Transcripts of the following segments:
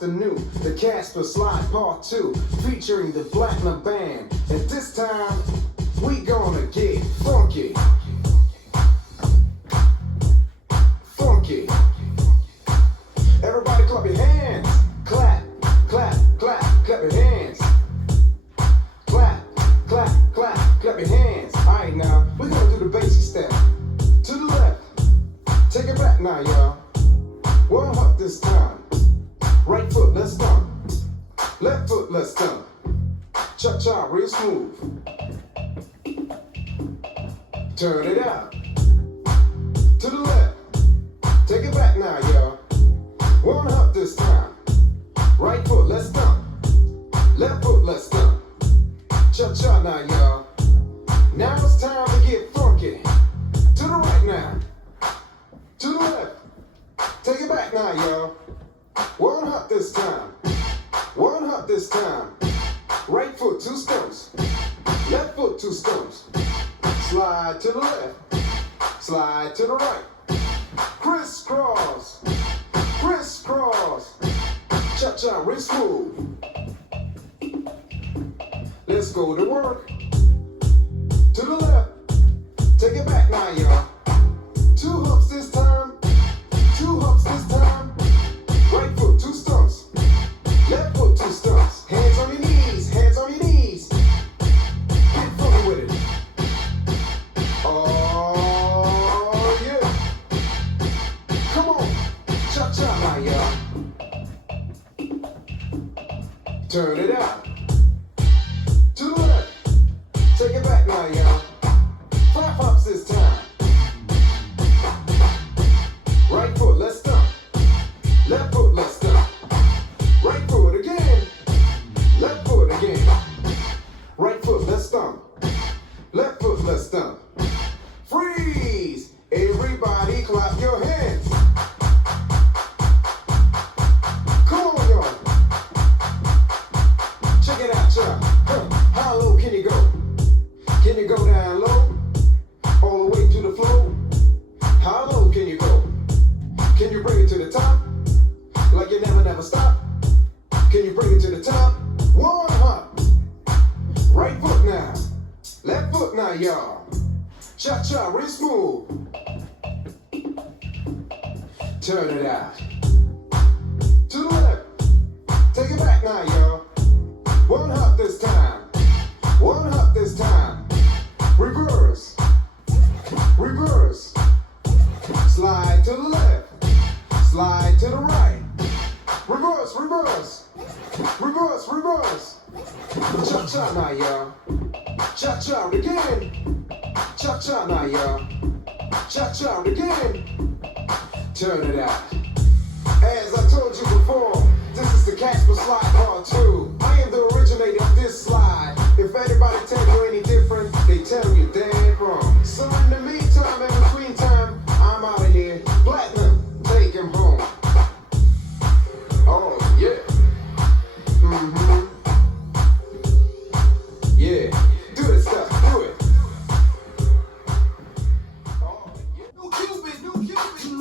The new, the Casper Slide Part 2, featuring the Platinum Band. And this time, we gonna get funky. Funky. Everybody clap your hands. Clap, clap, clap, clap your hands. Clap, clap, clap, clap your hands. Alright now, we're gonna do the basic step. To the left. Take it back now, y'all. Warm up this time. Right foot, let's stomp. Left foot, let's stomp. Cha-cha, real smooth. Turn it out. To the left. Take it back now, y'all. Warm up this time. Right foot, let's stomp. Left foot, let's stomp. Cha-cha now, y'all. Now it's time to get funky. To the right now. To the left. Take it back now, y'all. One hop this time. One hop this time. Right foot, 2 stumps. Left foot, 2 stumps. Slide to the left. Slide to the right. Crisscross. Crisscross. Cha-cha, real smooth. Let's go to work. To the left. Take it back now, y'all. 2 hops this time. 2 hops this time. Right foot, 2 stumps. Left foot, 2 stumps. Hands on your knees. Hands on your knees. Get funky with it. Oh, yeah. Come on. Cha-cha now, y'all. Turn it out. To the left. Take it back now, y'all. 5 hops this time. Right foot, let's stomp. Left foot, let's stomp. Right foot again. Left foot again. Right foot, let's stomp. Left foot, let's stomp. Freeze! Everybody clap your hands. Come on, y'all. Check it out, y'all. How low can you go? Can you go down low? All the way to the floor? How low can you go? Can you bring it to the top? Like you never stop? Can you bring it to the top? One hop. Right foot now. Left foot now, y'all. Cha-cha, real smooth. Turn it out. To the left. Take it back now, y'all. One hop this time. One hop this time. Reverse. Reverse. Slide to the left. Slide to the right. Reverse, reverse. Reverse, reverse. Cha-cha now, y'all. Cha-cha again. Cha-cha now, y'all. Cha-cha again. Turn it out. As I told you before, this is the Casper Slide Part 2. I am the originator of this slide. If anybody tell you any different, they tell you dead wrong. So in the meantime, in between time, I'm out of here. Platinum, take him home. Oh, yeah. Mm-hmm. Yeah. Do this stuff. Do it. Oh, yeah. New Cupid, new Cupid.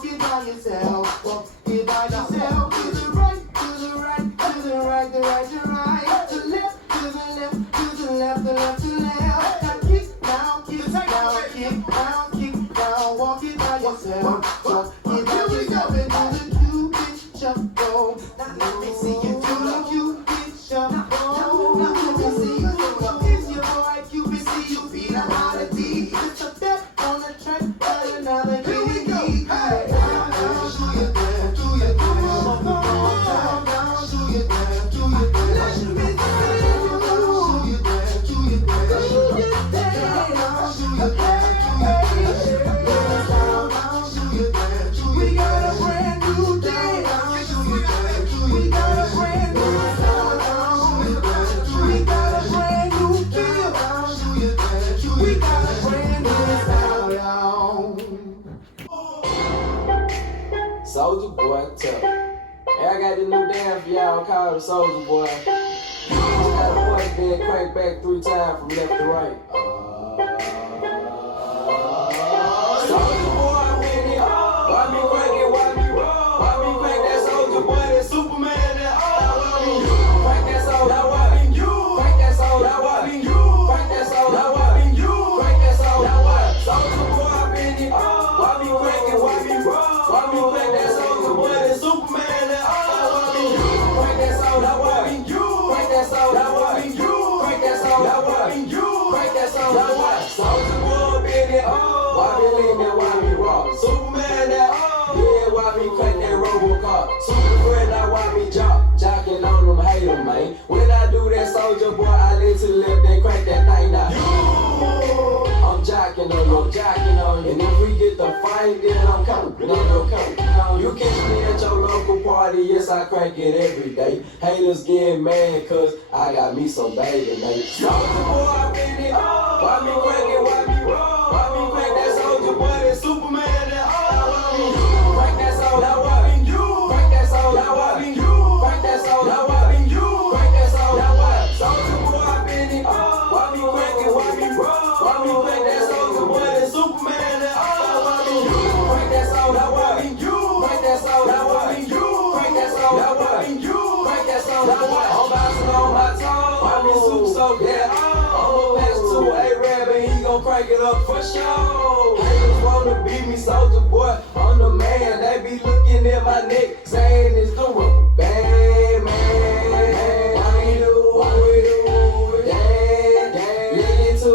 walk it by yourself. Walk it by yourself. To the right, to the right, to the right, the right, the right. To the left, to the left, to the left, the left, the left. Now kick, now kick, now kick, now kick, now walk it by yourself. Walk it by yourself and do the Cupid shuffle. Now let me see you do the Cupid shuffle. Now let me see you do the. It's your boy Cupid, see you beat a melody. It's a step on the track, by another beat. Hey, down, down, do your dance, do your dance. Down, down, do your dance, do your dance. Let me see you do your dance, do your dance. Do your dance, do your dance, do your dance. Down, down, do your dance, do your dance. We got a brand new day. We got a brand new style. We got a brand new feel. We got a brand new style. Soulja Boy, tough. Hey, I got this new dance for y'all called the Soulja Boy. Just gotta push then crank back 3 times from left to right. Soulja Boy, when it why me crank it, why me roll? Why me crank that Soulja Boy, that Superman, that all me. Crank that Soulja, why me you? Crank that Soulja, why me you? Crank that Soulja, why me you? Crank that Soulja, why? Soulja Boy, when it why me crank it, why me roll? Why me crank that Soulja Boy, that Superman, that all me. Crank that Soulja, why me you? Crank that Soulja, why me you? Crank that Soulja, why me you? Crank that Soulja, why? Soulja Boy, when it why me lean that, why me rock? Superman, that yeah, why me crank that Robocop? Superman, now why me jocking on them haters, man. When I do that Soulja Boy, I lean to the left and crank that thing down. I'm jocking on you, jocking on you. And if we get the fight, then I'm coming, then I'm coming. You catch me at your local party, yes, I crank it every day. Haters getting mad, cause I got me some baby, man. Soulja Boy, I been it. Why me crank it, why me roll? Why me crank that Soulja Boy, that Superman, that all me. Crank that Soulja, why me you? Crank that Soulja, why me you? Crank that Soulja, why me you? Crank that Soulja, why? Soulja Boy, I been it. Why me crank it, why me roll? Why me crank that Soulja Boy, that Superman, that all me. Crank that Soulja, why me you? Crank that Soulja, why me you? Crank that Soulja, why me you? Crank that Soulja, why? I'm bouncing on my tongue. Why me super so dead? I'ma pass to A-Rab and he gon' crank it up for sure. Haters wanna beat me, Soulja Boy, I'm the man. They be looking at my neck, saying it's the rubber band, man. Why we do it, let it to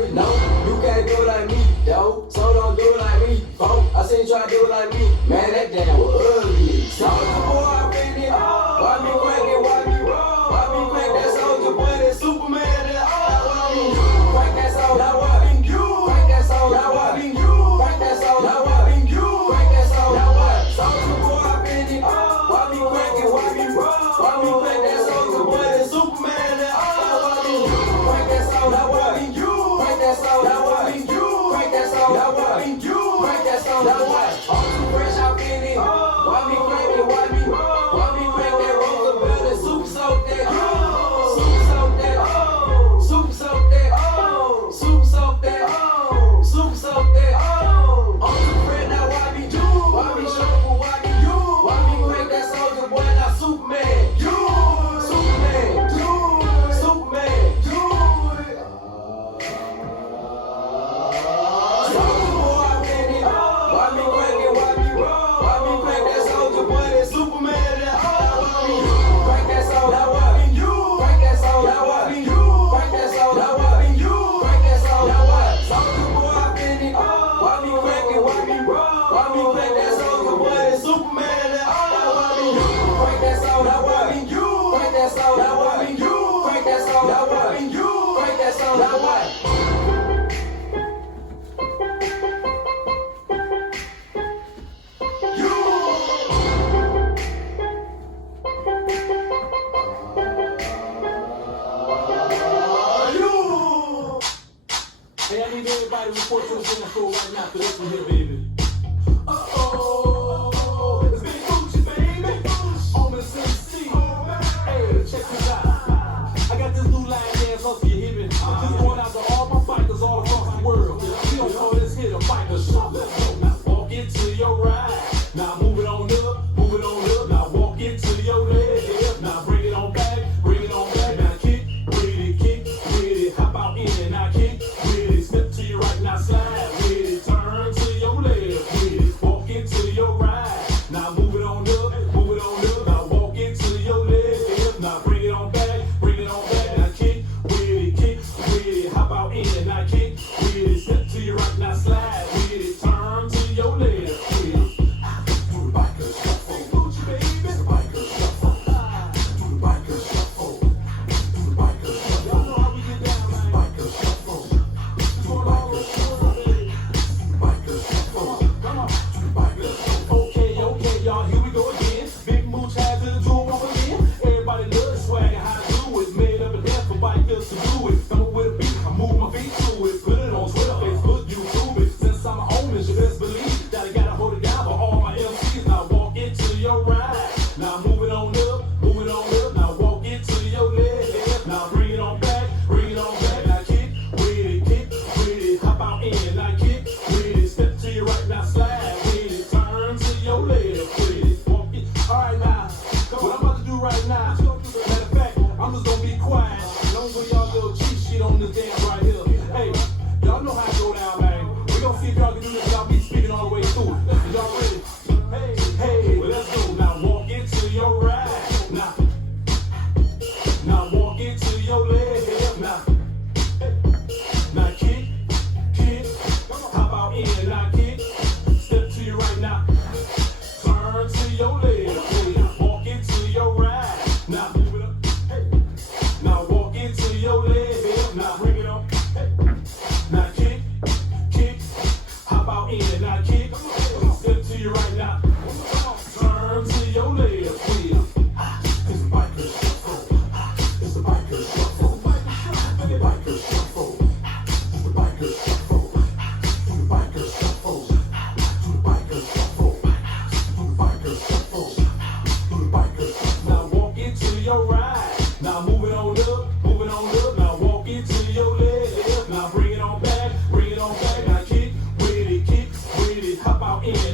it. No, you can't do it like me, yo, so don't do it like me, folks. I seen you try to do it like me, man, that damn was ugly. Soulja Boy, I been it. Why me crank it, why me roll? Why me crank that Soulja Boy, that Superman, that all me. Crank that Soulja, why me you? Crank that Soulja, why me you? Crank that Soulja, why me you? Crank that Soulja, why? Soulja Boy, I been it. Why me crank it, why me roll? Why me crank that Soulja Boy, that Superman, that all me. Crank that Soulja, why me you? Crank that Soulja, why me you? Crank that Soulja, why me you? Crank that Soulja, why? I'm too fresh, I been it.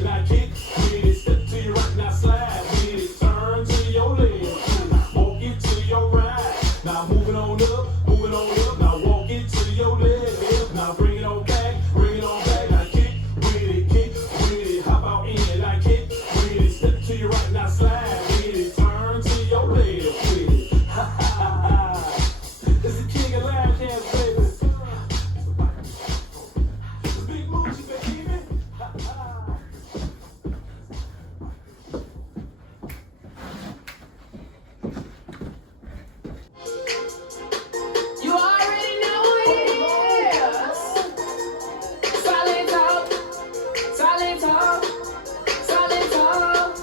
and I kick with it. Step to your right, now slide with it. Turn to your left, walk it to your right. Now moving on up, moving on up. Now walk it to your left. Now bring it on back, bring it on back. Now kick with it, hop out in it. Now kick with it. Step to your right, now slide with it. Turn to your left with it. Ha ha ha. It's the king of laugh hands, baby. Big Moochie, baby. Ha ha. You already know what it is. Solid talk, solid talk, solid talk.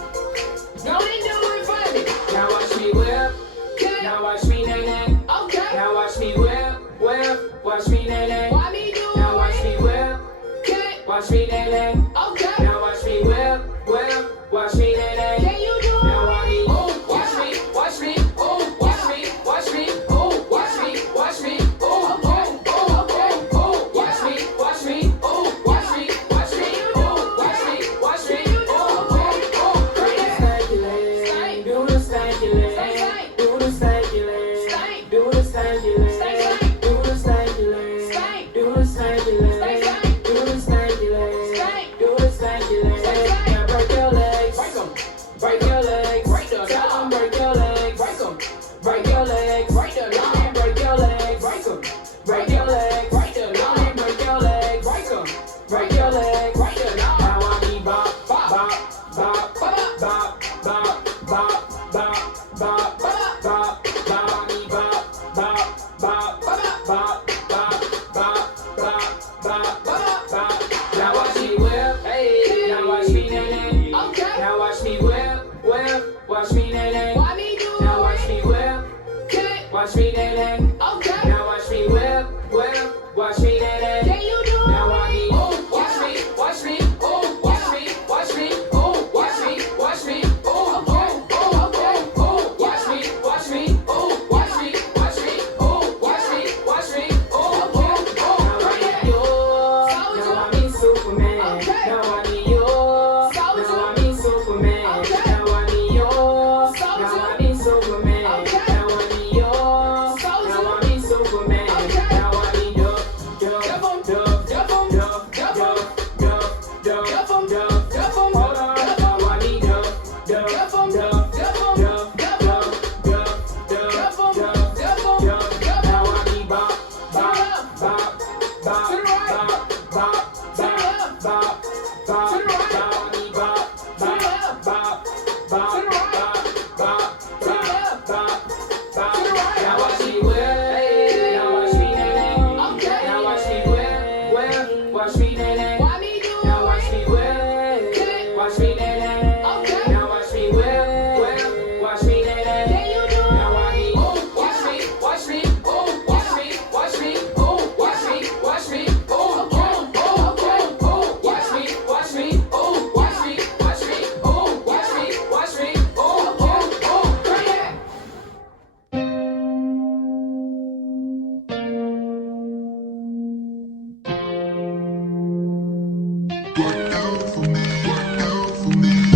Go and do it for me. Now watch me whip. Okay. Now watch me nae nae. Okay. Now watch me whip, whip. Watch me nae nae. Why me do Now watch me it? whip. Okay. Watch me nae nae. Okay. Now watch me whip, whip. Watch me nae nae. Can you do Now it? watch me. Oh, Watch yeah. me, watch me. Oh, watch me, watch me. Oh, watch me, watch me. Oh, oh, oh, oh, oh. Watch me, watch me. Oh, watch me, watch me. Oh, watch me, watch me. Oh, oh, oh. Do the stanky leg. Do the stanky leg. Do the stanky leg. Do the stanky leg. Do the stanky leg. Do the stanky leg. Do the stanky leg. Do the stanky leg. Now break your legs. Break 'em. Break your legs. Break the Tell 'em break your legs. Break 'em. Break your legs. Break the law. Break your legs. Break 'em. Break your legs. Break the law. Break your legs. Break 'em. Break your legs. Break the law. Now I need bop, bop, bop, bop, bop, bop, bop, bop, bop, bop, bop, bop. I need bop, bop, bop, bop, bop, bop, bop, bop, bop, bop. Now watch me whip, hey. Now watch me nae nae. Okay. Now watch me whip, whip. Watch me nae nae. Why me do it? Now watch me whip. Okay. Watch me nae nae. Okay. Now watch me whip, whip. Watch me nae nae. Can you do it? Now watch me. Oh, Watch yeah. me, watch me. Oh, watch me, watch me. Oh, watch me, watch me. Oh, oh, oh, oh, oh. Watch me, watch me. Oh, watch me, watch me. Oh, watch me, watch me. Oh, oh, oh. Now I need yours. Now I need Superman. Okay. Now I need yours. Soulja. Now I need Superman. Okay. Now I need yours. Soulja. Now I need Superman. Okay. Now I need yours. Soulja. Now I need Superman. Okay. Now I need dub, Dub 'em. dub, Dub 'em. dub, Dub 'em. dub, dub, Dub 'em. dub. Dub 'em. Hold on, now I need dub, dub, Dub 'em. dub, Dub 'em. dub, Dub 'em. dub, dub, Dub 'em. dub, Dub 'em. dub. Dub 'em. Now I need bop, bop, To the left. bop, bop, To the right. bop, bop, To the left. bop, bop, To the right. Now I need bop, To the left. bop, bop, To the right. bop, bop, To the left. bop, bop. To the right. Now watch me whip, hey. Now watch me nae nae. Okay. Now watch me whip, whip. Watch me nae nae.